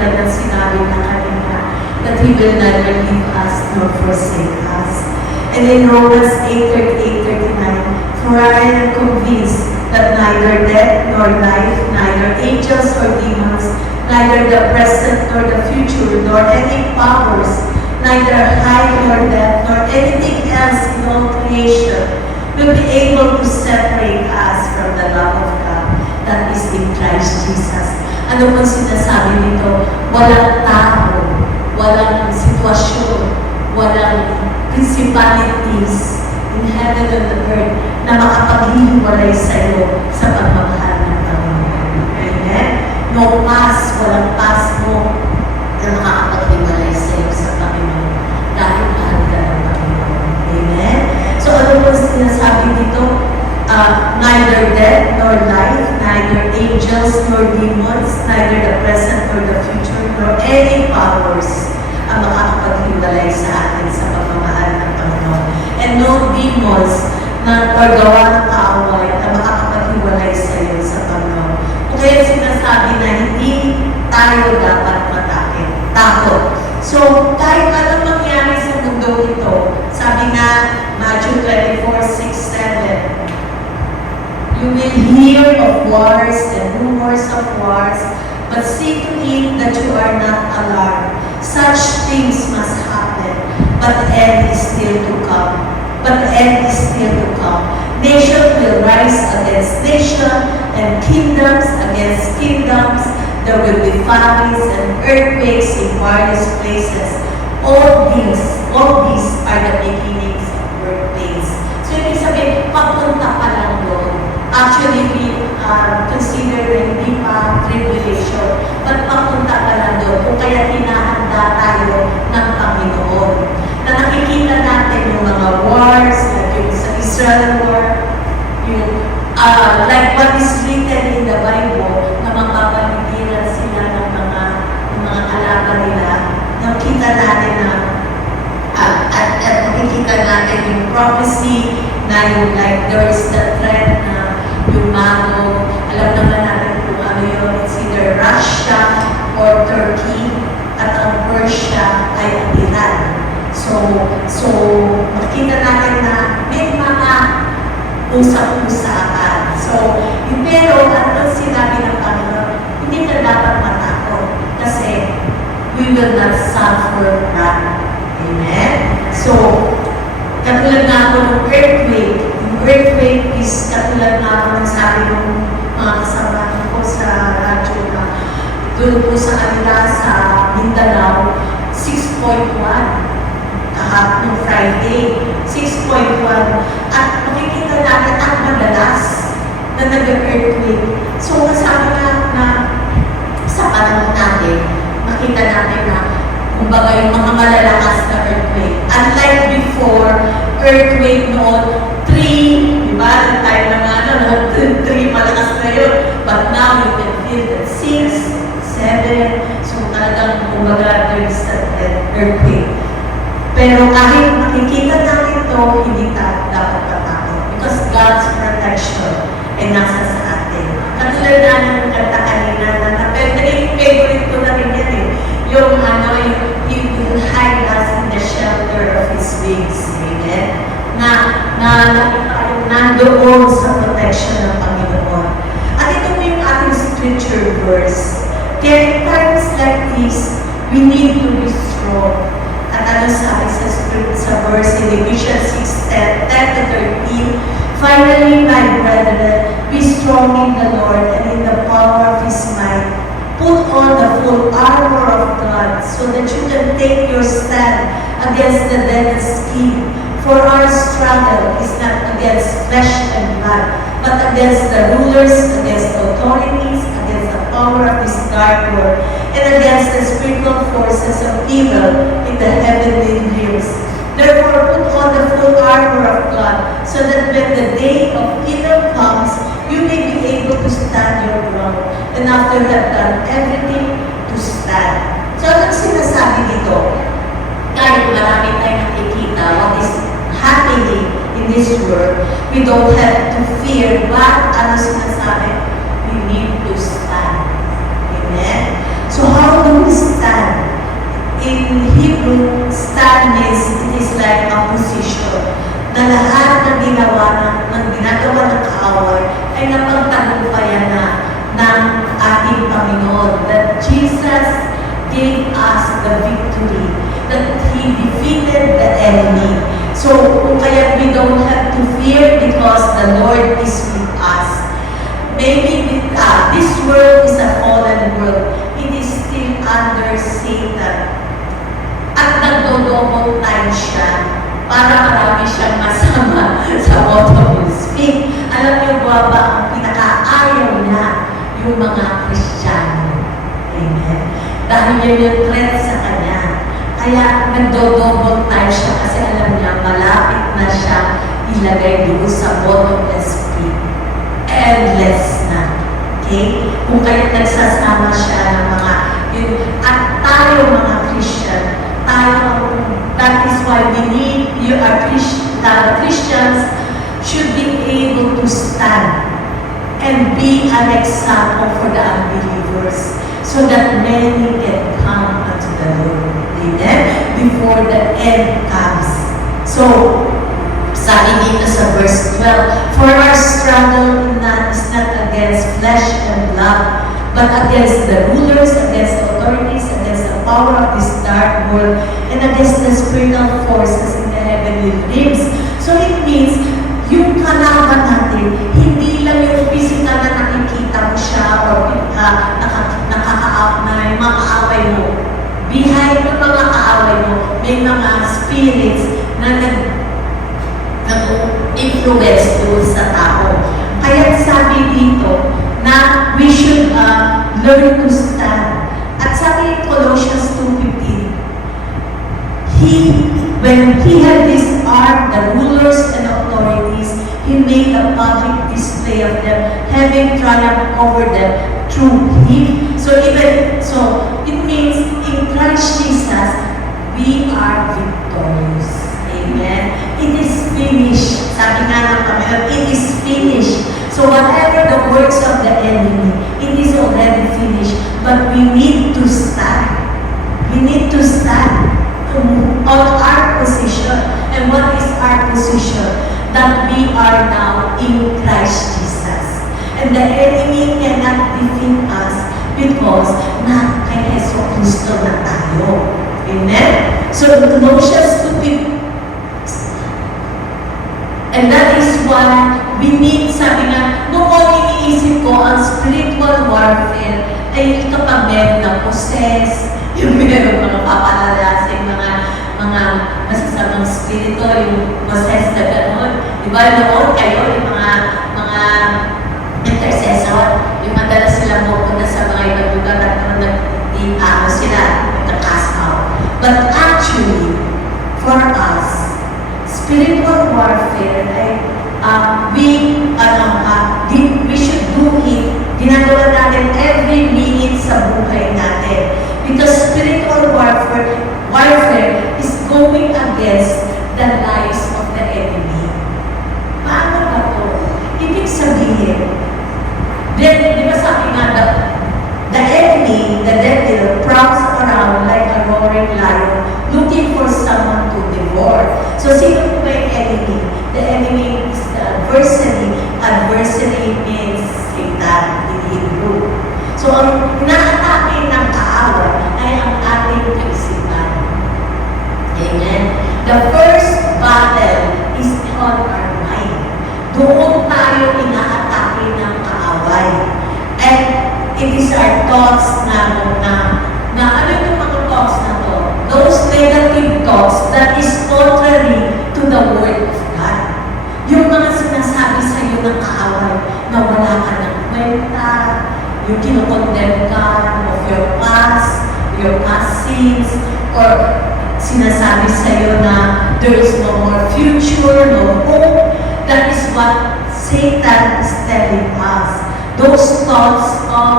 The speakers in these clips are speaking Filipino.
katulad ng sinabi na kanina, that He will never leave us nor forsake us. And in Romans 8:38-39, for I am convinced that neither death nor life, neither angels or demons, neither the present nor the future, nor any powers, neither height nor depth, nor anything else in all creation will be able to separate us from the love of God that is in Christ Jesus. Ano pong sinasabi nito? Walang tao, walang sitwasyon, walang principalities in heaven and on earth na makapaghihiwalay sa iyo sa pagmamahal ng Panginoon. Amen? No past, walang past mo na makakapaghiwalay sa iyo sa Panginoon dahil mahal ka ng Panginoon. Amen? So ano po sinasabi dito? Neither death nor life, neither angels nor demons, neither the present nor the future, nor any powers ang makakapaghiwalay sa atin sa pagmamahal ng Panginoon. And no demons na paggawa ng kaaway na makakapaghiwalay sa iyo sa Panginoon. Kung kaya sinasabi na hindi tayo dapat takot. So, kahit anong mangyari sa mundo ito, sabi nga, Matthew 24:6-7, you will hear of wars and rumors of wars, but see to it that you are not alarmed. Such things must happen, but the end is still to come. Nation will rise against nation, and kingdoms against kingdoms. There will be famines and earthquakes in various places. All these are the beginnings of birth pains. So, ibig sabihin, papunta pa lang doon. Actually, we consider na hindi pa tribulation, but papunta pa lang doon. Kung kaya hinahanda tayo ng Panginoon. Na nakikita natin yung mga wars, like yung sa Israel war, yung like what is written in the Bible, na mapapaligiran sila ng mga kalaban nila. Nakita natin na at nakikita natin yung prophecy na yung like there is the threat na yung Magog, alam naman natin kung ano yun, it's either Russia or Turkey, at ang Persia ay ang Iran. So makikita natin na may mga usap-usapan. So, pero ano sinabi ng Panginoon, hindi ka dapat matakot kasi we will not suffer wrath. Amen? So, katulad na ako ng earthquake. Yung earthquake is katulad na ako ng sabi ng mga kasama ko sa radyo na doon po sa kanila sa Mindanao, 6.1 kahapon Friday, 6.1. At makikita natin ang madalas na nag-earthquake. So, sabi na sa panahon natin, makita natin na kumbaga yung mga malalakas na earthquake. Unlike before, earthquake noon, 3, di ba? Ang tayo na nga na, 3 malakas na yun. But now, you can feel that 6, 7, so talagang kumbaga there is that earthquake. Pero kahit makikita natin ito, hindi dapat matakot. Because God's protection ay nasa sa atin. Katulad na ng kanta kanina na naging favorite ko na rin yan eh. Yung He will hide us in the shelter of His wings. Amen? Nandoon sa protection ng Panginoon. At ito po yung ating scripture verse. Kaya in times like this, we need to be strong. At ano sabi sa verse in Ephesians 6:10-13, finally, my brethren, be strong in the Lord and in the power of His might. Put on the full armor of God so that you can take your stand against the devil's scheme. For our struggle is not against flesh and blood, but against the rulers, against authorities, against the power of this dark world, and against the spiritual forces of evil in the heavenly realms. Therefore, put on the full armor of God, so that when the day of evil comes, you may be able to stand your ground, and after you have done everything, to stand. So, anong sinasabi dito? Kahit marami tayong nakikita what is happening in this world, we don't have to fear. But, ano sinasabi? We need to stand. Amen? So, how do we Christian means it is like a position na lahat ng ginagawa ng kaaway ay napagtagumpayan na ng ating Panginoon. That Jesus gave us the victory, that He defeated the enemy. So, kung kaya we don't have to fear because the Lord is with us. Maybe this world is a fallen world. It is still under Satan. At nagdodobong time siya para marami siyang masama sa bottom of his feet. Alam niyo ba ang pinakaayaw niya? Yung mga Kristiyano. Amen. Dahil yun yung threat sa kanya. Kaya nagdodobong time siya kasi alam niya malapit na siya ilagay doon sa bottomless pit. Endless na. Okay? Kung kaya nagsasama siya ng mga yun, at tayo mga Christian, that is why we need the Christians should be able to stand and be an example for the unbelievers so that many can come unto the Lord. Amen? Before the end comes. So, sabi dito sa verse 12, for our struggle is not against flesh and blood, but against the rulers, against the authorities, against the power of this dark world, and against the spiritual forces in the heavenly realms. So it means, yung kalaban natin, hindi lang yung physical na nakikita mo siya or nakaka-away mga kaaway mo. Behind ng mga kaaway mo, may mga spirits na nag-influence doon sa tao. Kaya sabi dito na we should learn to stand. At sabi in Colossians 2:15, when he had disarmed the rulers and authorities, he made a public display of them, having triumphed over them through him. So it means in Christ Jesus, we are victorious. Amen. It is finished. Sabi nga ng Panginoon, it is finished. So whatever the works of the enemy, it is already finished. But we need to stand. We need to stand on our position. And what is our position? That we are now in Christ Jesus. And the enemy cannot defeat us because na kay Yesu Cristo na tayo. Amen? So Colossians 2:15. And that is why we need, sabi nga, noon iniisip ko ang spiritual warfare ay kapag meron na possess, yung meron mga papalalasing, mga masasamang spirito, yung possess na gano'n. Diba noon kayo, yung mga intercessor, yung madalas silang pupunta sa mga ibang lugar at nag-iano sila, nagka-cast out. But actually, for us, spiritual warfare ay we should do it. Ginagawa natin every minute sa buhay natin. Because spiritual warfare is going against the lies of the enemy. Paano ba ito? Ibig sabihin, di ba sabi nga, the enemy, the devil, prowls around like a roaring lion, looking for someone to devour. So, sino po ba yung enemy? The enemy is the adversary. Adversary means Satan in Hebrew. So, ang inaatake ng kaaway ay ang ating kaisipan. Amen? The first battle is on our mind. Doon tayo inaatake ng kaaway. And it is our thoughts na ano yung mga thoughts na to? Those negative thoughts that is contrary to the Word of God. Yung mga sinasabi sa iyo ng kaaway na wala ka ng kwenta, yung kinokondemn ka of your past sins, or sinasabi sa iyo na there is no more future, no hope. That is what Satan is telling us. Those thoughts of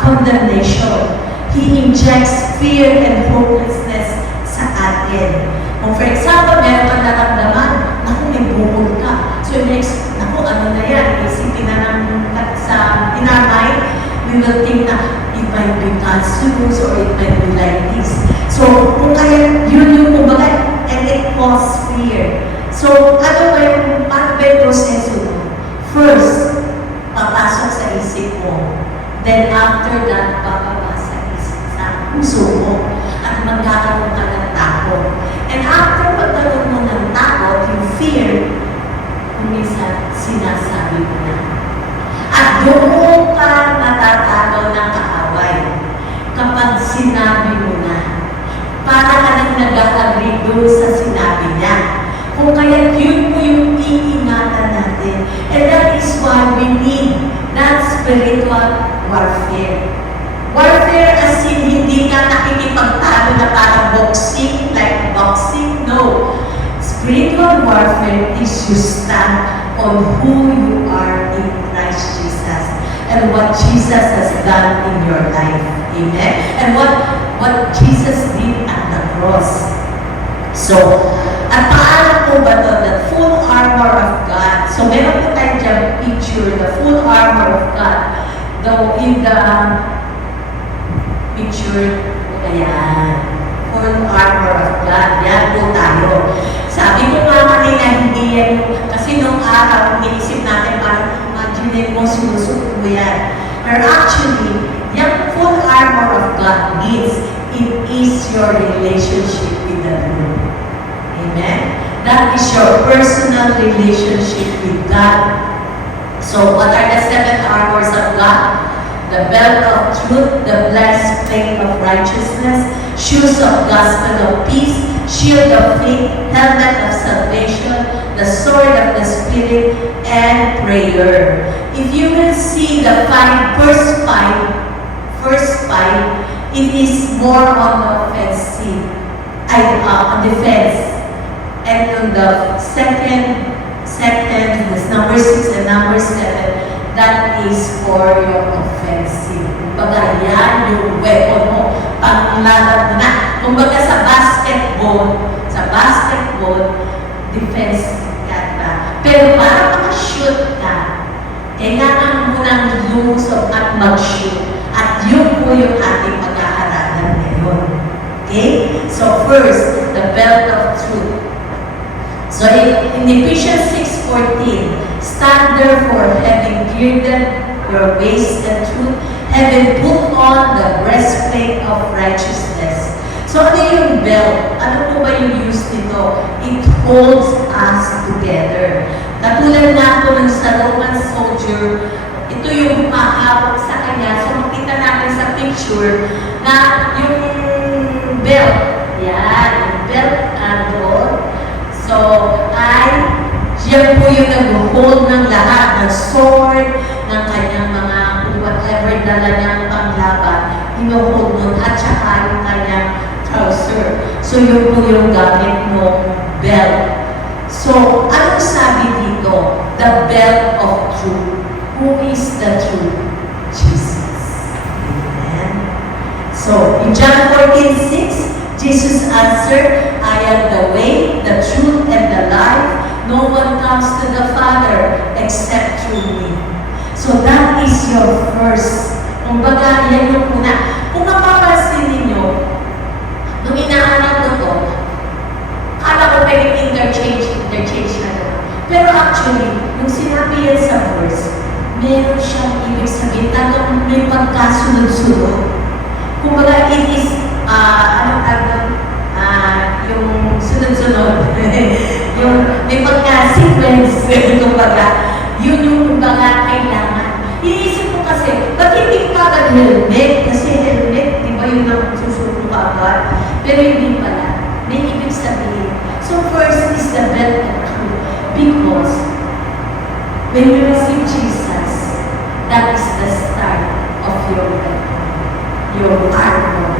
condemnation. He injects fear and hopelessness sa atin. Kung for example, meron kang naramdaman, naku, may bukol ka. So next, naku, ano na yan? Isipin na in our mind, we will think na it might be cancerous or it might be like this. So, kung kaya, yun yung kumbaga, cause fear. So, paano ba yung proseso mo? First, papasok sa isip mo. Then after that, bababa sa isip, sa puso mo. At magkakaroon ka ng takot. And after magkaroon mo ng takot, yung fear, minsan sinasabi mo na. At doon ka matatagaw ng kaaway kapag sinabi mo na. Para ka nang nag-agree doon sa sinabi niya. Kung kaya yun po yung iingatan natin. And that is why we need that spiritual warfare. Warfare as in hindi ka nakikipagtalo na parang boxing, like boxing. No. Spiritual warfare is you stand on who you are in Christ Jesus and what Jesus has done in your life. Amen? And what Jesus did at the cross. So, at paano po ba ito? The full armor of God. So, meron po tayo dyan picture, the full armor of God. Though in the picture, ayan, full armor of God. Yan po tayo. Sabi ko nga kanina, hindi yan, kasi nung araw, iniisip natin, parang imagine mo, sinusuot mo yan. Pero actually, yung full armor of God means it is your relationship with the Lord. Amen? That is your personal relationship with God. So, what are the 7 armors of God? The belt of truth, the blessed plate of righteousness, shoes of gospel of peace, shield of faith, helmet of salvation, the sword of the Spirit, and prayer. If you will see the first five, it is more on the offensive, on defense. And on the second, this number 6 and number 7, that is for your offensive. Kumbaga, yan yung weapon mo, panglaban mo na. Kumbaga sa basketball, defense ka pa. Pero para makashoot ka, kailangan mo nang lumusog at mag-shoot. At yun po yung ating pag-aaralan ngayon. Okay? So first, the belt of truth. So in Ephesians 6:14, stand therefore having girded your waist and truth, having put on the breastplate of righteousness. So ano yung belt? Ano po ba yung use nito? It holds us together. Katulad na po ng sa Roman soldier, ito yung mahawak sa kanya. So makita natin sa picture na yung belt, yan, yung belt andon. So, yan po yung nag-hold ng lahat, ng sword, ng kanyang mga whatever dala niyang panglaban, ino-hold nun, at saka yung kanyang trouser. So, yun po yung gamit ng belt. So, anong sabi dito? The belt of truth. Who is the truth? Jesus. Amen. So, in John 14:6, Jesus answered, I am the way, the truth, and the life. No one comes to the Father except through me. So that is your first. Kumbaga, yan yung una. Kung mapapansin ninyo, nung inaanak ko to, kala ko pwedeng interchange na naman. Pero actually, nung sinabi yan sa verse, meron siyang ibig sabihin, talagang may pagkasunod-sunod. Kumbaga, it is yung sunod-sunod, yung may pagka-sequence, kumbaga, yun yung kumbaga kailangan. Iniisip ko kasi, ba't hindi ko kagad helmet? Kasi helmet, di ba yun ang susunod ko agad? Pero hindi pala, may ibig sabihin. So first is the belt of truth, because when you receive Jesus, that is the start of your armor.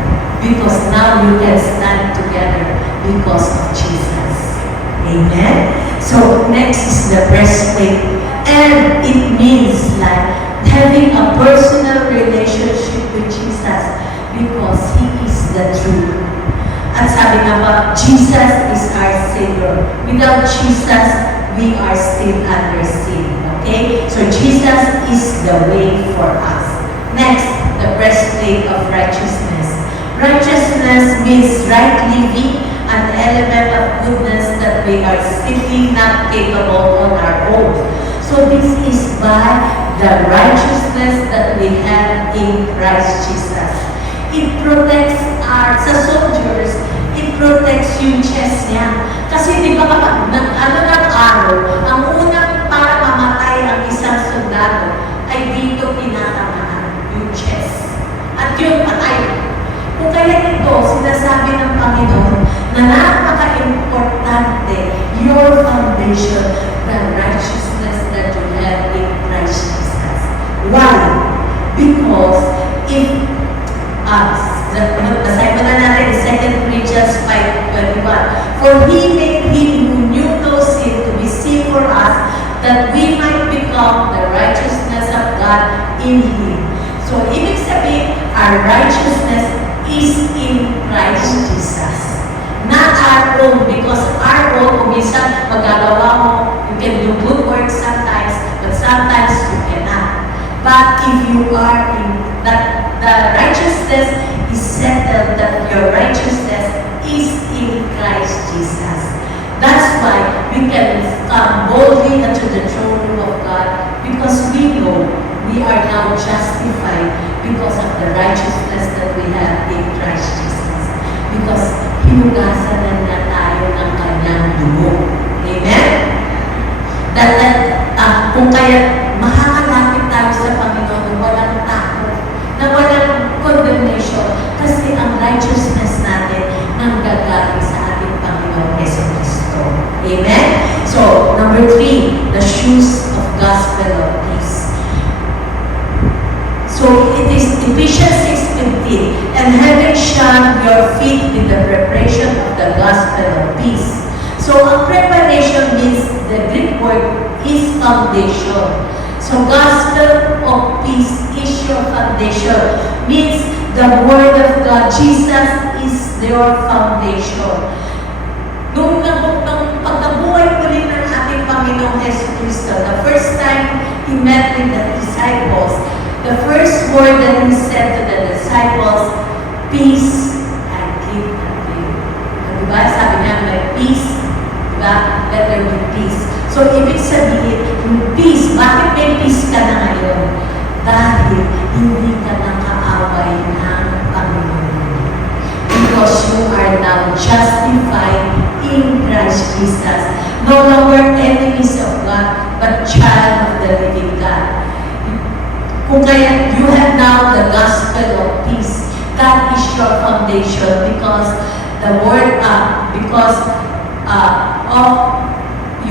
Because now you can stand together because of Jesus. Amen? So, next is the breastplate. And it means like having a personal relationship with Jesus because He is the truth. At sabi nga ba, Jesus is our Savior. Without Jesus, we are still under sin. Okay? So, Jesus is the way for us. Next, the breastplate of righteousness. Righteousness means right living an element of goodness that we are simply not capable on our own. So this is by the righteousness that we have in Christ Jesus. It protects sa soldiers, it protects yung chest niya. Kasi di ba kapag ng araw, ang unang para mamatay ang isang sundalo ay dito pinatamaan yung chest. At yung patay. Kung kaya ito, sinasabi ng Panginoon na napaka-importante your foundation, the righteousness that you have in Christ Jesus. Why? Because if basahin mo na natin 2 Corinthians 5:21. For He made Him who knew no sin to be sin for us, that we might become the righteousness of God in Him. So, ibig sabihin, our righteousness is in Christ Jesus. Not our own, because our own, kung minsan magagawa mo, you can do good work sometimes, but sometimes you cannot. But if you are in that, the righteousness is settled, that your righteousness is in Christ Jesus. That's why we can come boldly unto the throne room of God, because we know we are now justified because of the righteousness that we have in Christ Jesus. Because hinugasan na niya tayo ng kanyang dugo. Amen? Kung kaya makakalapit tayo sa Panginoon na walang takot, na walang condemnation, kasi ang righteousness natin nanggagaling sa ating Panginoon Yesu Cristo. Amen? So, number 3, the shoes of gospel of peace. So, it is Ephesians 6:15, and having shod your feet with the preparation of the gospel of peace. So, ang preparation means, the Greek word is foundation. So, gospel of peace is your foundation. Means, the word of God, Jesus is your foundation. Nung pagkabuhay muli ng ating Panginoong Yesu Cristo, the first time He met with the disciples, the first word that He said to the disciples, peace I give unto you. Diba? Sabi niya, may peace. Diba? Let there be peace. So, ibig sabihin, yung peace, bakit may peace ka na ngayon? Dahil hindi ka nakaaway ng Panginoon. Because you are now justified in Christ Jesus. No longer enemies of God, but child of the living God. Kung kaya you have now the gospel of peace, that is your foundation, because the word,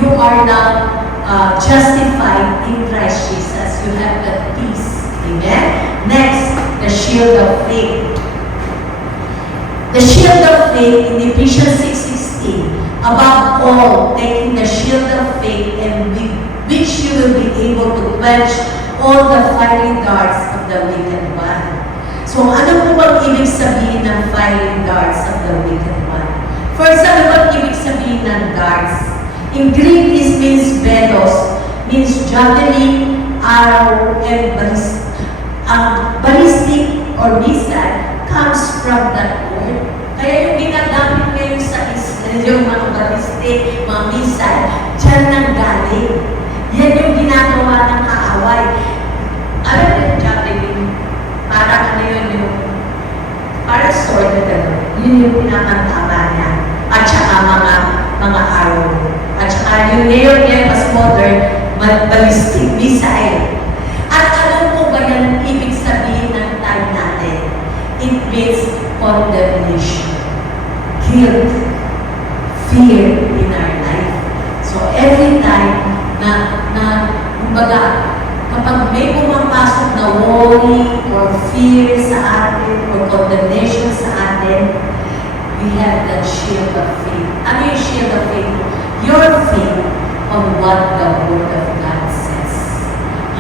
you are now justified in Christ Jesus. You have that peace. Amen? Next, the shield of faith. The shield of faith in Ephesians 6:16. Above all, taking the shield of faith, and with which you will be able to quench all the fiery darts of the wicked one. So, ano po bang ibig sabihin ng fiery darts of the wicked one? First, ano bang ibig sabihin ng darts? In Greek, this means velos, means javelin, arrow, and ballistic or missile comes from that word. Kaya yung ginagamit ngayon sa Israel, yung mga ballistic, mga missile, dyan nang galing. Yan yung ginagawa ng kaaway. Alam mo yung javelin, parang ano yun yung, parang sword na gano'n. Yun yung pinakantama niya. At saka mga arrow. At saka yung ngayon, mas modern, ballistic missile. At alam mo ba yan ibig sabihin ng time natin? It means condemnation, guilt, fear in our life. So every time kapag may pumapasok na worry or fear sa atin or condemnation sa atin, we have that shield of faith. Ano yung shield of faith? Your faith on what the Word of God says.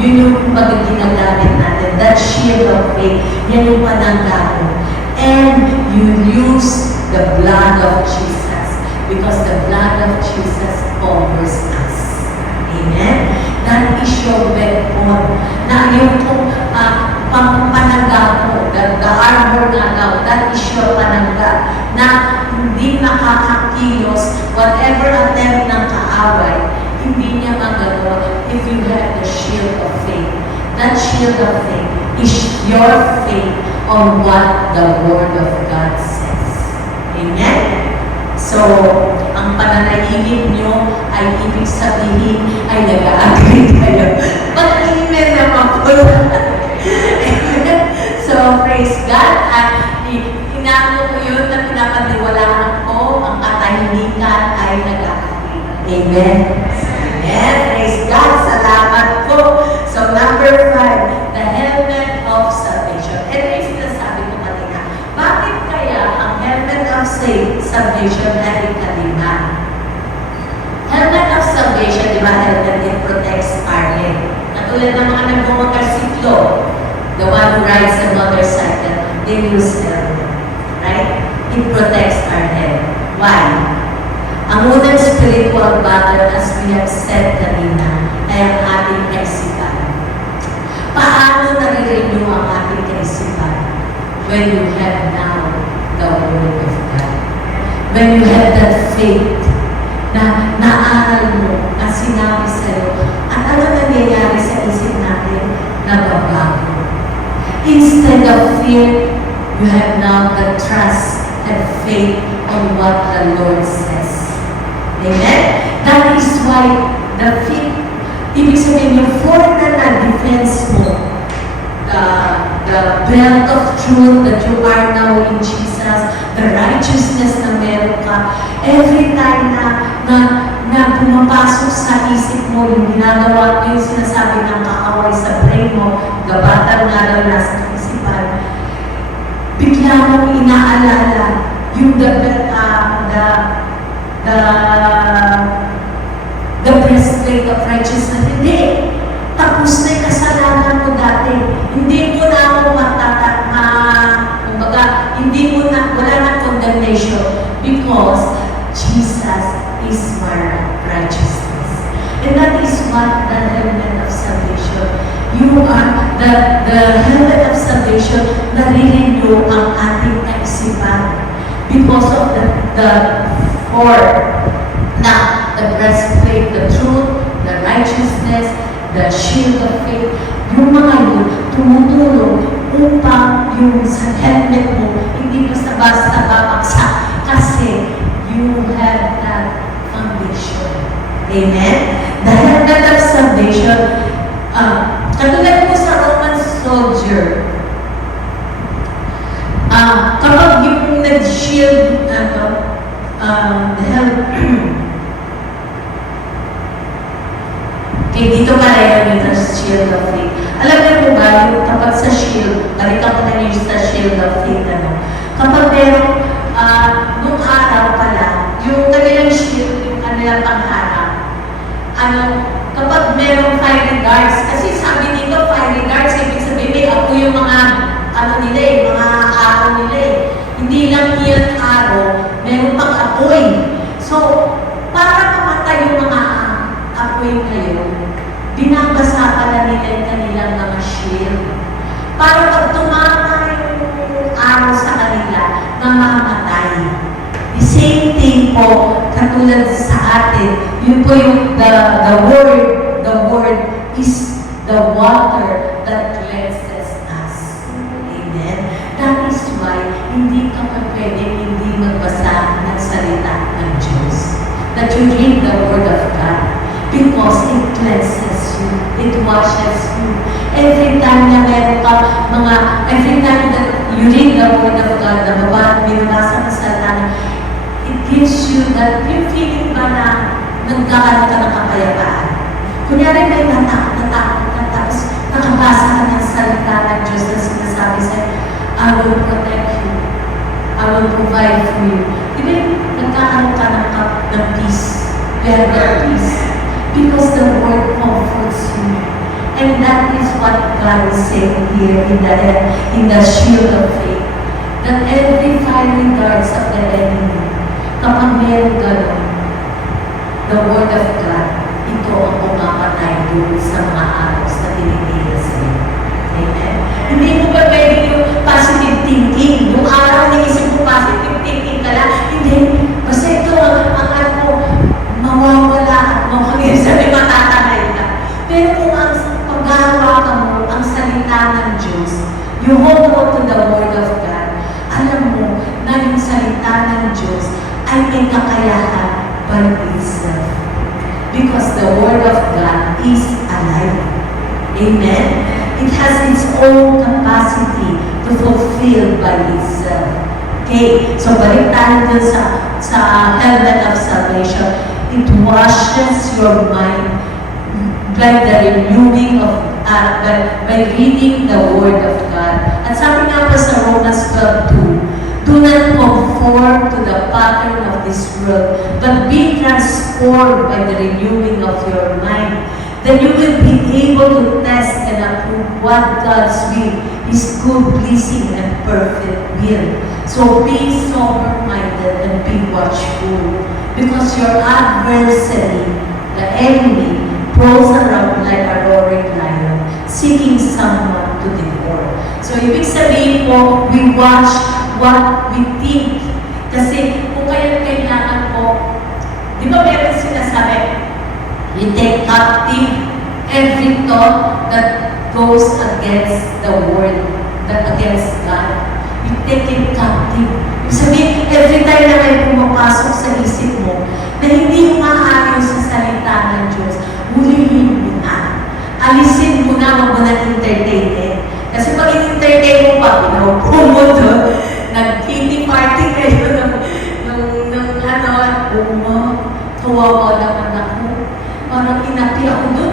Yun yung ginagamit natin. That shield of faith, yan yung pananggapo. And you use the blood of Jesus, because the blood of Jesus covers us. Amen? That is your weapon. Na yung pananggapo, the armor nga daw, that is your panangga, na hindi whatever attempt ng kaaway, hindi niya magagawa if you have the shield of faith. That shield of faith is your faith on what the Word of God says. Amen? So, ang pananaigin nyo ay ibig sabihin ay nag-agree kayo. Mag-amen naman po. So, praise God. At inaano ko yun na pinapaniwalaan ko, ang katahimikan ay nag-agree. Amen? Amen. Praise God. Salamat po. So, number 5, the helmet of salvation. Ito yung sinasabi ko kanina. Bakit kaya ang helmet of salvation ay kalima? Helmet of salvation, di ba? Helmet, it protects our head. Katulad ng mga nagmumotorsiklo, the one who rides a motorcycle, they use helmet. Right? It protects our head. Why? Ang unang spiritual battle, as we have said kanina, ay ang ating kaisipan. Paano nare-renew ang ating kaisipan? When you have now the Word of God. When you have that faith na naaral mo, na sinabi sa'yo, at ano nangyayari sa isip natin? Nababago. Instead of fear, you have now the trust and faith on what the Lord says. Amen? That is why the faith, ibig sabihin yung forna na defense mo, the belt of truth that you are now in Jesus, the righteousness na meron ka, every time na pumapasok sa isip mo, yung ginagawa mo, yung sinasabi ng kaaway sa brain mo, gabatan nga daw nasa isipan, bigla mong inaalala yung the breastplate of righteousness. Hindi. Tapos na yung kasalanan mo dati. Hindi mo na ako hindi mo na, wala na condemnation because Jesus is my righteousness. And that is what the helmet of salvation. You are the helmet of salvation na rin-renew ang ating kaisipan because of the four na the breastplate, the truth, the righteousness, the shield of faith. Yung mga yun, tumutulong upang yung sa helmet mo hindi basta-basta babaksak kasi you have that foundation. Amen? The helmet of salvation, katulad po sa Roman soldier, kapag yung nag-shield, the helmet, dito pala yung shield of faith. Alam niyo po ba, yung kapag sa shield, balikan ko na yung sa shield of faith, kapag meron, nung araw pala, yung kanilang shield, yung kanilang pangharap, kapag merong fiery darts, kasi sabi dito, fiery darts, ibig sabihin, may ako yung mga, mga araw nila Hindi lang yan araw, meron pang apoy. So, para mamatay yung mga apoy ngayon, binabasa pala nila yung kanilang mga shield. Para pag tumama yung araw sa kanila, mamamatay. The same thing po, katulad sa atin, yun po yung the word is the water that cleanses us. Amen? That is why, hindi ka pwedeng hindi magbasa ng salita ng Diyos. That you read the Word of God. Because it cleanses you, it washes you. Every time na meron ka every time that you read the Word of God, na binabasa ka sa salita, it gives you that, yung feeling ba na nagkakaroon ka ng kapayapaan. Kunyari may natakot ka, tapos nakabasa ka ng salita ng Diyos na sinasabi sa'yo, I will protect you, I will provide for you. Di ba nagkakaroon ka ng peace? Very peace. Because the Word comforts you. And that is what God is saying here in the shield of faith. That every fiery darts of the enemy, kapag meron gano'n, the Word of God, ito ang pumapatay doon sa mga arrows na tinitira sa iyo. Amen? Hindi mo ba pwede yung positive thinking? Yung araw na isip mo positive thinking ka lang, hindi. Basta ito ang ano mo, salita ng Diyos ay may kakayahan by itself. Because the Word of God is alive. Amen? It has its own capacity to fulfill by itself. Okay, so balik tayo dun sa helmet of salvation. It washes your mind by the renewing of, by reading the Word of God. At sabi nga po sa Romans 12:2, do not conform to the pattern of this world, but be transformed by the renewing of your mind. Then you will be able to test and approve what God's will, His good, pleasing, and perfect will. So be sober-minded and be watchful, because your adversary, the enemy, prowls around like a roaring lion, seeking someone to devour. So ibig sabihin po, we watch what we think. Kasi kung kaya kailangan po, di ba meron sinasabi, you take captive every thought that goes against the word, that against God. You take it captive. Ibig sabihin, every time na may pumapasok sa isip mo, na hindi umaayon sa salita ng Diyos, hulihin mo na. Alisin mo na, wag mo na entertainin. Kasi pag in-entertain mo pa, pinaupo mo doon, nag-kitty party kayo ng kawawa naman ako. Parang inapi ako doon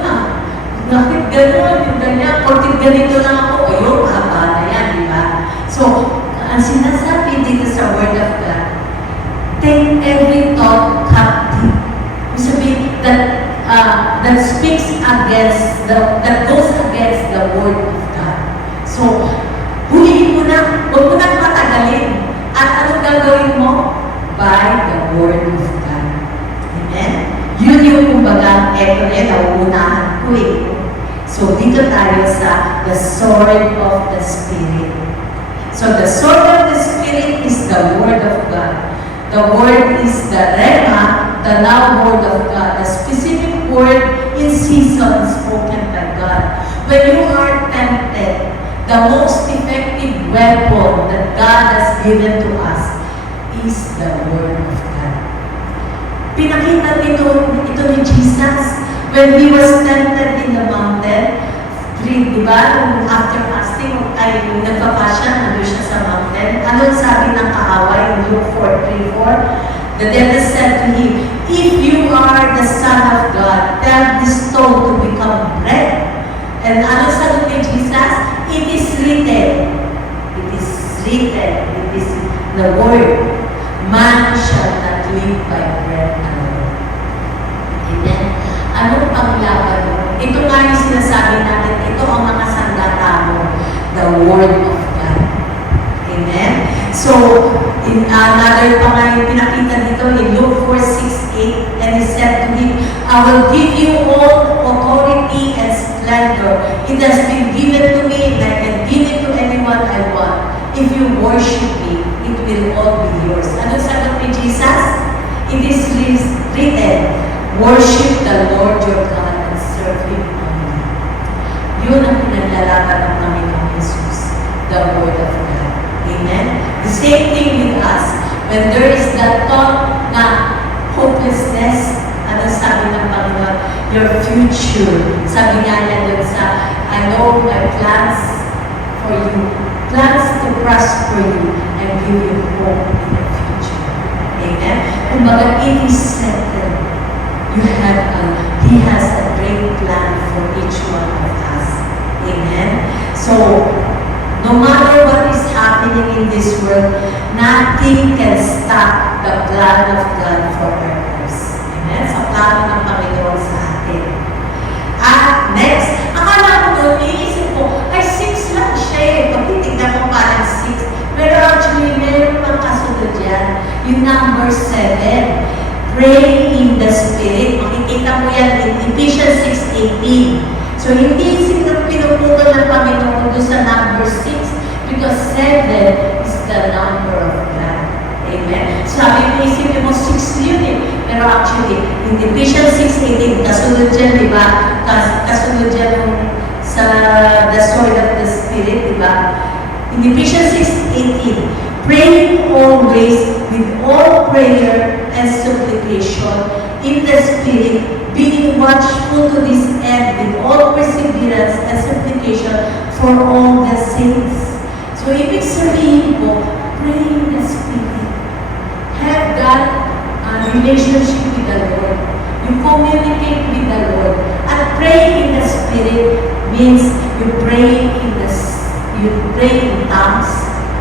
Bakit gano'n? Yung ganyan, porkit ganito lang ako, ayun, mahaba na yan, di ba? So, ang sinasabi dito sa Word of God, take every thought captive. Ibig sabihin, that speaks against, that goes against the Word of God. So, huliin mo na, huwag mo nang patagalin. At ano gagawin mo? By the Word of God. Amen? Yun yung kumbaga, eto na yun, nauunahan ko eh. So, dito tayo sa the sword of the Spirit. So, the sword of the Spirit is the Word of God. The Word is the Rema, the now Word of God, the specific word in season spoken by God. When you are tempted, the most effective weapon that God has given to us is the Word of God. Pinakita ito ni Jesus when He was tempted in the mountain. Di ba? After fasting, ay nagpapasya, nandun siya sa mountain. Anong sabi ng kaaway in Luke 4:3-4? The devil said to him, if you are the Son of God, tell this stone to become bread. And anong sabi ni Jesus? It is written. It is written. It is the word. Man shall not live by bread alone. Amen? Anong panglaban mo? Ito nga yung sinasabi natin, ito ang mga sandata mo, the Word of God. Amen? So, in another pa nga yung pinakita dito in Luke 4:6-8, and He said to him, I will give you all authority and splendor. It has been given to me, and I can give it to anyone I want. If you worship me, it will all be yours. Ano sagot ni Jesus? It is written, worship the Lord your God and serve Him only. Yun ang pinaglalaban ng Panginoong Jesus, the Word of God. Amen? The same thing with us. When there is that thought na hopelessness, ano sabi ng Panginoon? Your future. Sabi nga niya dun sa, I know my plans for you. Plans to prosper you and give you hope in the future. Amen? Kumbaga, it is settled. He has a great plan for each one of us. Amen? So, no matter what is happening in this world, nothing can stop the plan of God for our lives. Amen? Sa plano ng Panginoon sa atin. At next, akala ko doon, iisip ko, ay 6 lang siya eh. Pag titignan ko parang 6. Pero actually, meron pang kasunod yan. Yung number 7. Pray in the Spirit. Makikita mo yan in Ephesians 6:18. So, hindi pinuputol ng Panginoon doon sa number 6 because 7 is the number of God. Amen? Sabi mo, isipin mo, 6 yun eh. Pero actually, in Ephesians 6:18, kasunod dyan, di ba? Kasunod dyan sa the sword of the Spirit, di ba? In Ephesians 6:18, praying always with all prayer and supplication in the Spirit, being watchful to this end with all perseverance and supplication for all the saints. So, ibig sabihin po, pray in the Spirit. Have that relationship with the Lord. You communicate with the Lord. At praying in the Spirit means you pray in tongues.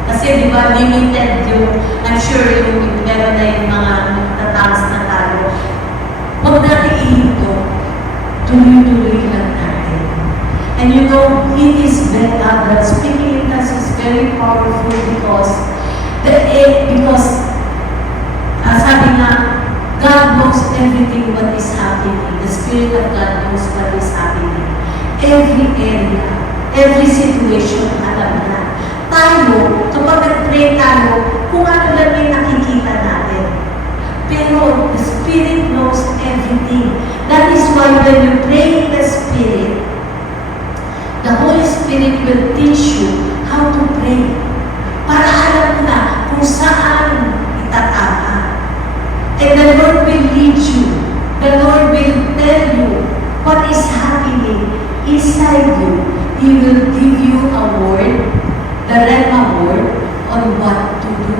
Kasi di ba, limited yung, I'm sure yung meron na yung mga tongues na tayo. Huwag natin ihinto. Tuloy-tuloy lang natin. And you know, it is better that speaking in tongues is very powerful because sabi nga, God knows everything what is happening. The Spirit of God knows what is happening. Every area, every situation, alam na. Tayo, kapag nag-pray tayo, kung ano lang yung nakikita natin. Pero the Spirit knows everything. That is why when you pray in the Spirit, the Holy Spirit will teach you how to pray. Para alam mo na kung saan itatama. And the Lord will lead you. The Lord will tell you what is happening inside you. He will give you a word, the Rema word, on what to do.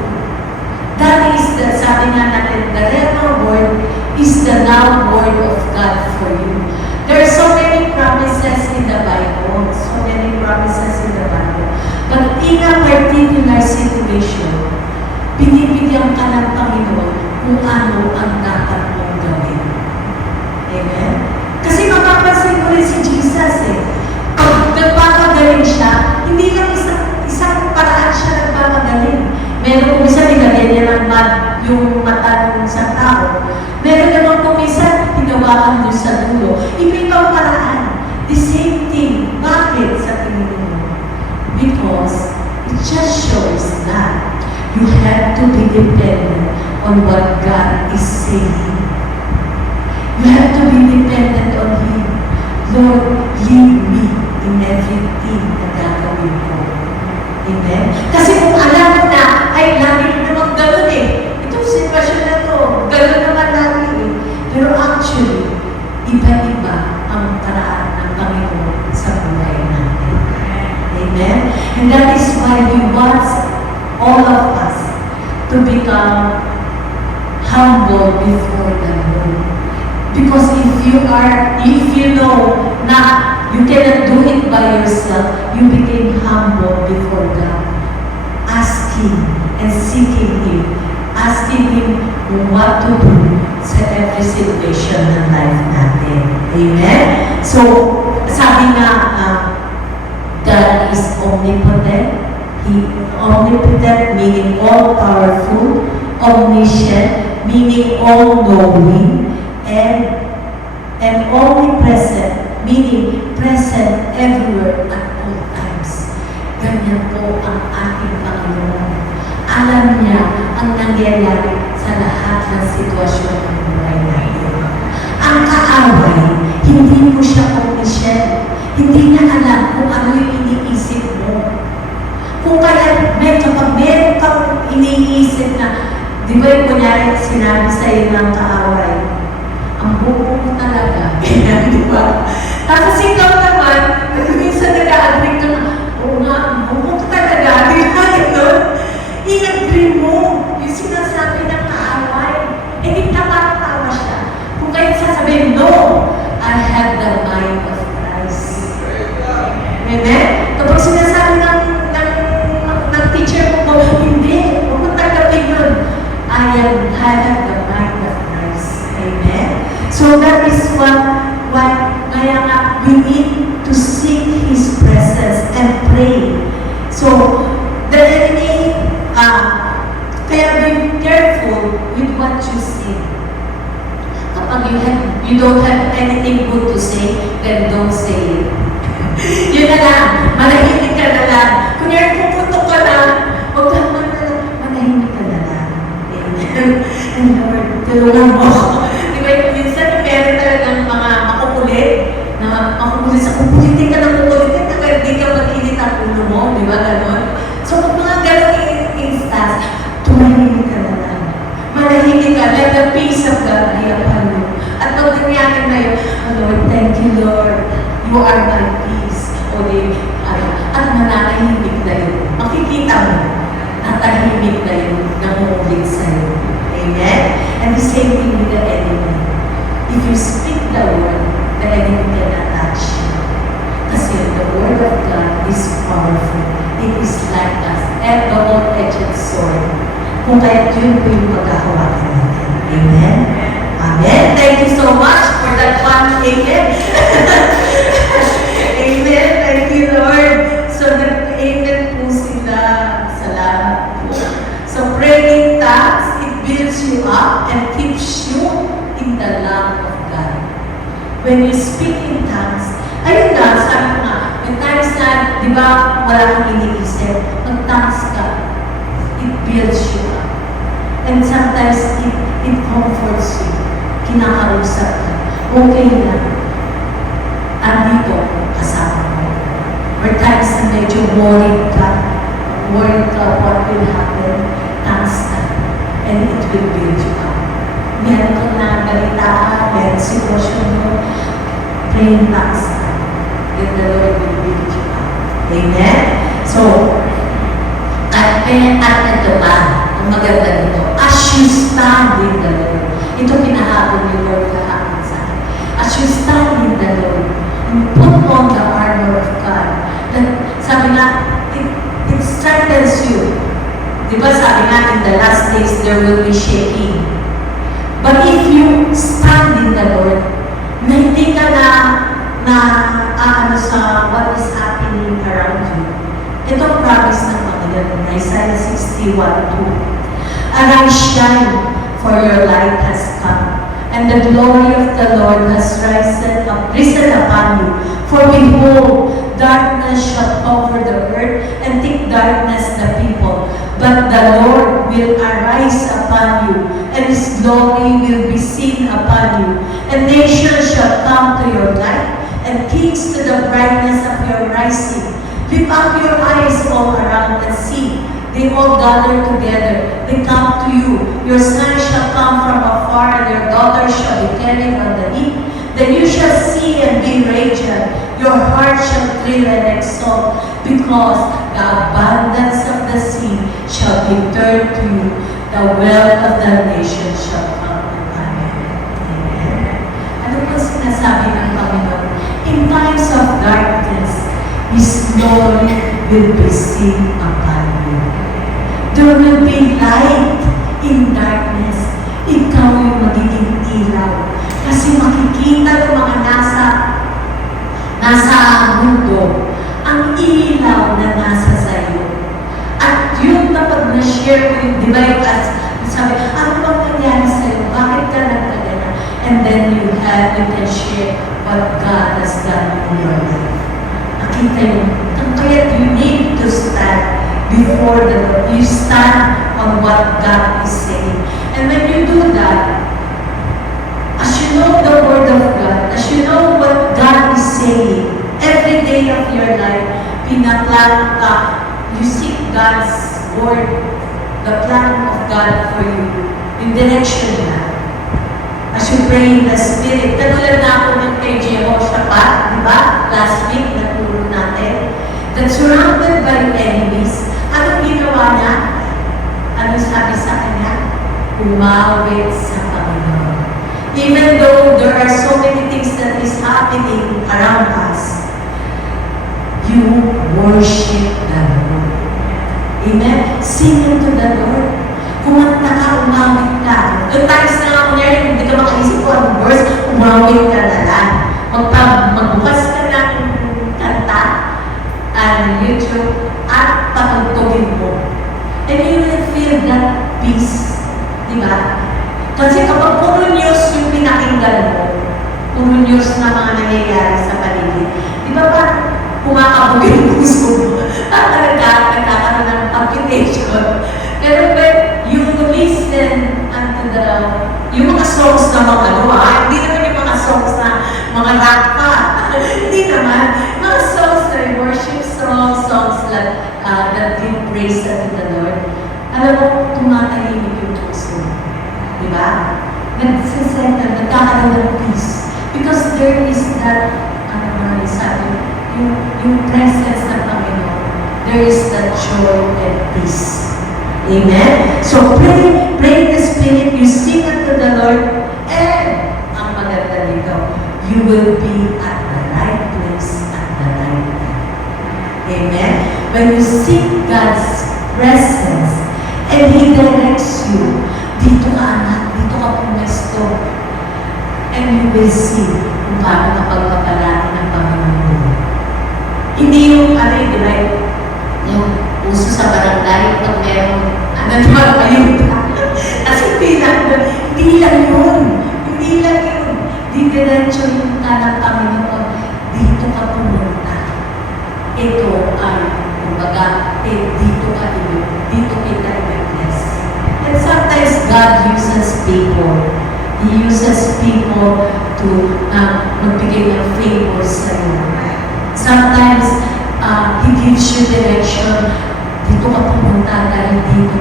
That is the, sabi nga natin, the Rema word is the now word of God for you. There are so many promises in the Bible, so many promises in the Bible. But in a particular situation, binibigyan ka ng Panginoon kung ano ang dapat mong gawin. Amen? Kasi mapapansin ko rin si Jesus Pag nagpapagaling siya, hindi lang isang paraan siya nagpapagaling. Meron kung minsan nilagyan niya ng yung mata ng isang tao. Meron naman kung minsan hinawakan doon sa dulo. Iba-ibang paraan. The same thing. Bakit sa tingin mo? Because it just shows that you have to be dependent on what God is saying. You have to be dependent on Him. Lord, lead me in everything na gagawin ko. Amen? Kasi kung alam mo na, ay, lagi naman gano'n Itong sitwasyon na to, gano'n naman lagi Pero actually, iba-iba ang paraan ng Panginoon sa buhay natin. Amen? And that is why He wants all of us to become humble before the Lord. Because if you know na you cannot do it by yourself, you became humble before God. Asking and seeking Him. Asking Him what to do sa every situation ng life natin. Amen? So, sabi nga, God is omnipotent. Omnipotent meaning all-powerful, omniscient meaning all-knowing, and omnipresent meaning present everywhere at all times. Ganyan po ang ating Panginoon. Alam niya ang nangyayari sa lahat ng sitwasyon ng buhay natin. Ang kaaway, hindi mo siya omniscient. Hindi niya alam kung ano yung iniisip mo. Kung kaya, kapag meron kang iniisip na, di ba yung kunyari sinabi sa'yo ng kaaway, ang buko mo talaga, di ba? Tapos ikaw naman, minsan nag-a-agree ka na, oo nga, ang buko ko talaga, di ba? I-agree mo yung sinasabi ng kaaway. Hindi tawa-tawa siya. Kung kayo sasabihin, no, I have the mind of Christ. Amen? Kapag sinasabi ng teacher mo, hindi, huwag mo tanggapin yun. I have the mind of Christ. Amen? So that is what kaya nga, we need to seek His presence and pray. So, the enemy, kaya be careful with what you say. Kapag you don't have anything good to say, then don't say it. Yun na lang, manahimik ka na lang. Kunyari puputok ka na, huwag kang manahimik ka na lang. Amen. And Lord, tulungan mo ako. Di ba, minsan meron talagang mga makukulit, na makukulit sa kukulitin ka ng kukulitin, kaya hindi ka mag-init ang ulo mo, di ba, gano'n? So, kung mga gano'ng instance, tumahimik ka na lang. peace of God be upon you. At pag nangyari na yun, oh Lord, thank you, Lord. You are my peace. O di, at mananahimik na yun. Makikita mo, natahimik na yun, namumulit sa'yo. Amen? And the same thing with the enemy. If you speak the word, the enemy cannot touch you. Kasi the word of God is powerful. It is like a double-edged sword. Kung kaya yun po yung pagkahawakan natin. Amen? Amen? Thank you so much for that one. Amen? Amen? Thank you, Lord. So, nag-amen po sila. Salamat po. So, praying in tongues, it builds you up and keeps you in the love of God. When you speak in tongues, ayun nga, sabi ko nga, may times na, di ba, wala kang iniisip, mag-tongues ka, it builds you up. And sometimes, it comforts you. Kinakausap ka. Okay lang. Andito, kasama mo. Or times na medyo worried ka what will happen, tongues ka. And it will build you up. Meron kang nabalitaan, meron sitwasyon mo, praying tongues ka. Then the Lord will build you up. Amen? So, at ito pa, ang maganda nito, as you stand in the Lord, ito pinahapon ni Lord kahapon sa akin. As you stand in the Lord, and put on the armor of God, that, sabi nga, it strengthens you. Diba sabi nga, in the last days, there will be shaking. But if you stand in the Lord, na hindi ka sa what is happening around you. Ito promise ng Panginoon, Isaiah 61:2. Arise, shine, for your light has come, and the glory of the Lord has risen upon you. For behold, darkness shall cover the earth, and thick darkness the people. But the Lord will arise upon you, and His glory will be seen upon you. And nations shall come to your light, and kings to the brightness of your rising. Lift up your eyes all around and see. They all gather together. They come to you. Your son shall come from afar, and your daughter shall be carried on the hip. Then you shall see and be radiant. Your heart shall thrill and exult, because the abundance of the sea shall be turned to you. The wealth of the nation shall come upon you. Amen. Ano po sinasabi ng Panginoon? In times of darkness, His glory will be seen upon you. There will be light in darkness. Ikaw yung magiging ilaw. Kasi makikita ng mga nasa mundo ang ilaw na nasa sayo. At yung kapag na-share ko yung, di ba yung sabi, ano bang nangyari sa'yo? Bakit ka nagkagana? And then you can share what God has done in your life. Nakita yun. Kaya you need to stand before the Lord. You stand on what God is saying. And when you do that, as you know the Word of God, as you know what God is saying, every day of your life, pinaplan ka, you seek God's Word, the plan of God for you, yung direction na. As you pray in the Spirit, katulad na ako ng kay Jehoshaphat, di ba? Last week, natulog natin, that surrounded by enemies, anong ginawa niya? Anong sabi sa kanya? Umawit sa Panginoon. Even though there are so many things that is happening around us, you worship the Lord. Amen? Sing unto the Lord. Kumanta ka, umawit ka. Doon tayo sa nga kunyari, hindi ka makaisip ko ang verse, umawit ka na lang. Magbukas ka ng kanta on YouTube at patugtugin mo. And you will feel that peace. Diba? Kasi kapag puro news yung pinakinggan mo, puro news na mga nangyayari sa paligid, di ba parang kumakabog yung puso mo? Nagkakaroon ng palpitation. Pero when you listen unto yung mga songs na mga hindi naman yung mga songs na mga rock pa. Hindi naman. Mga songs na worship songs that give praise unto the Lord. Alam mo, tumatahimik yung puso. Diba? nagkakaroon ng peace. Because there is that, sabi, yung presence ng Panginoon, there is that joy and peace. Amen? So pray in the Spirit, you sing unto the Lord, and ang maganda dito, you will be at the right place at the right time. Amen? When you seek God's presence, and He directs you, dito ka anak, dito ka pumesto, and you will see kung paano kapagpapalaki ng Panginoon. Hindi yung, di ba, yung uso sa barangay, pag meron, ayuda. Kasi hindi lang yun. Didiretso yung ka ng Panginoon, dito ka pumunta. Ito ay, kumbaga, dito ka dito kita i-bless. And sometimes God uses people. He uses people to magbigay ng favors sa iyo. Sometimes, He gives you direction. Dito ka pumunta dahil dito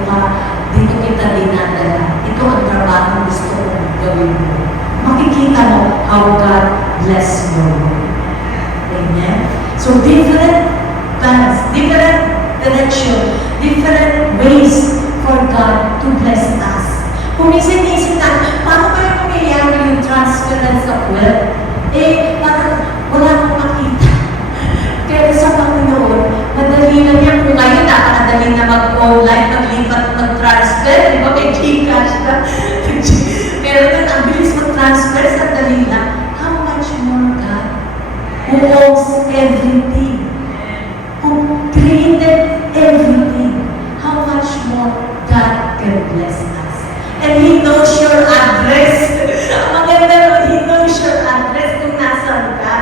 kita dinadala. Ito ang trabaho gusto kong gawin mo. Makikita mo how God bless you. Amen? So, different plans, different direction, different ways for God to bless us. Kung isip na, paano kaya mangyayari yung transference of wealth? Parang wala akong makita. Pero sa Panginoon, madali lang yan. Kung ngayon, napakadali na mag-online, mag-transfer, di ba? May Gcash na. Pero nun, ang bilis mag-transfer, sa dali lang. How much more God, who owns everything, who created everything, how much more God can bless us. And He knows your address. Maganda naman, He knows your address kung nasaan ka.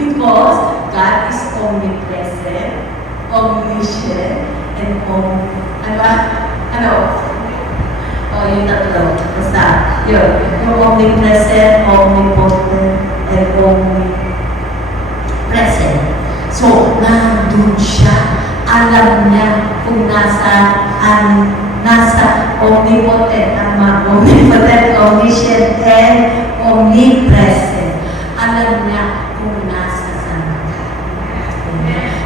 Because God is omnipresent, omniscient, and yung tatlo. Basta, yun. Yung omnipresent, omnipotent, and omnipresent. So, nandun siya. Alam niya kung nasa omnipotent, omnipotent, omniscient, and omnipresent. Alam niya kung nasa saan ka.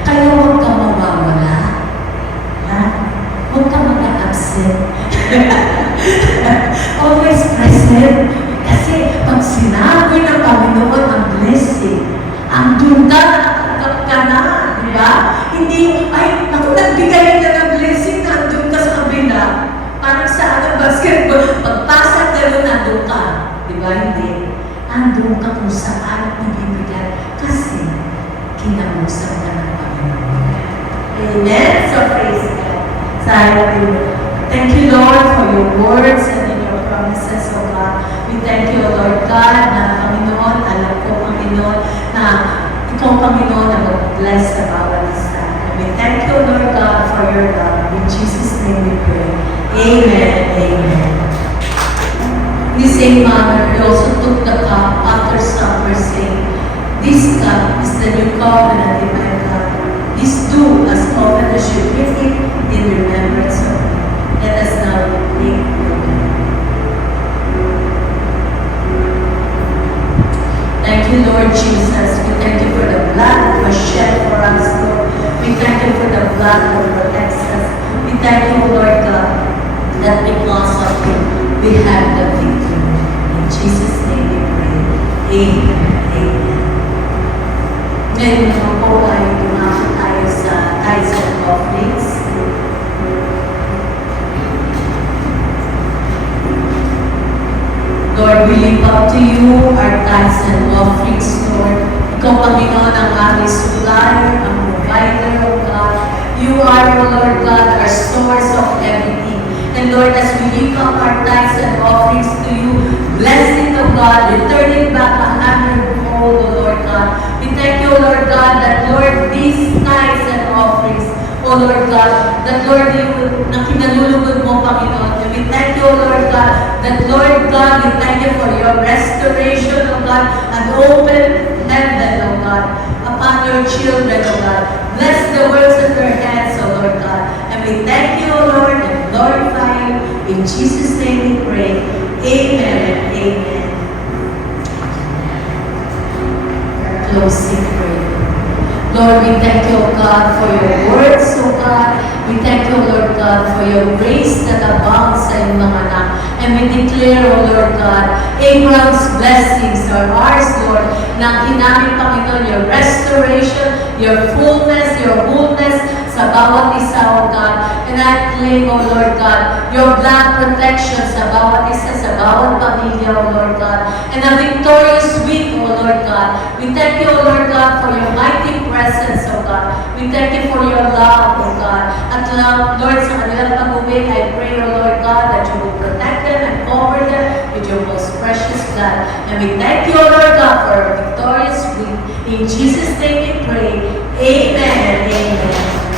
Kaya huwag ka mawawala. Huwag ka mag-absent. Always present. Kasi pag sinabi ng Panginoon ang blessing, ang doon ka, nakatanggap ka na, di ba? Hindi, nagbigay ka ng blessing, nandun ka sa kabila. Parang sa basketball, pagpasag ka doon, nandun ka. Di ba? Hindi. Nandun ka kung saan ibibigay. Kasi, kinamusap ka ng Panginoon. Amen? So, praise God. Thank you, Lord, for your words and in your promises, O God. We thank you, Lord God, na Panginoon, alam ko, Panginoon, na Ikaw, Panginoon, na mag-bless sa bawat isa. And we thank you, Lord God, for your love. In Jesus' name we pray. Amen. Amen. In the same manner, we also took the cup after supper, saying, this cup is the new covenant in my blood. This do as often as you drink it in remembrance of me. Let us now drink together. Thank you, Lord Jesus. We thank you for the blood that was shed for us, Lord. We thank you for the blood that protects us. We thank you, Lord God, that because of Him, we have the victory. In Jesus' name we pray. Amen. Amen. Ngayon naman po ay dumako tayo sa tithes and offerings. Lord, we lift up to you our tithes and offerings, Lord. Ikaw, Panginoon, ang aming supplier, ang provider, O God. You are, O Lord God, our source of everything. And Lord, as we lift up our tithes and offerings to you, bless it, O God, return it back 100-fold, O Lord God. We thank you, O Lord God, that Lord, these tithes and offerings, O Lord God, that Lord, na kinalulugod mo, Panginoon. And we thank you, O Lord God, that Lord God, we thank you for your restoration, O God, and open heaven, O God, upon your children, O God. Bless the works of their hands, O Lord God. And we thank you, O Lord, and glorify you. In Jesus' name we pray. Amen and amen. Amen. Closing prayer. Lord, we thank you, O God, for your words, O God. We thank you, Lord God, for your grace that abounds sa iyong mga anak. And we declare, O Lord God, Abraham's blessings are ours, Lord, na hinamit, Panginoon, your restoration, your fullness, your wholeness sa bawat isa, O God. And I claim, O Lord God, your blood protection sa bawat isa, sa bawat pamilya, O Lord God. And a victorious week, O Lord God. We thank you, O Lord God, for your mighty presence, O God. We thank you for your love, O God. At Lord, sa kanilang pag-uwi, I pray, O Lord God, that you will protect them and cover them with your most precious blood. And we thank you, O Lord God, for a victorious week. In Jesus' name we pray. Amen and amen.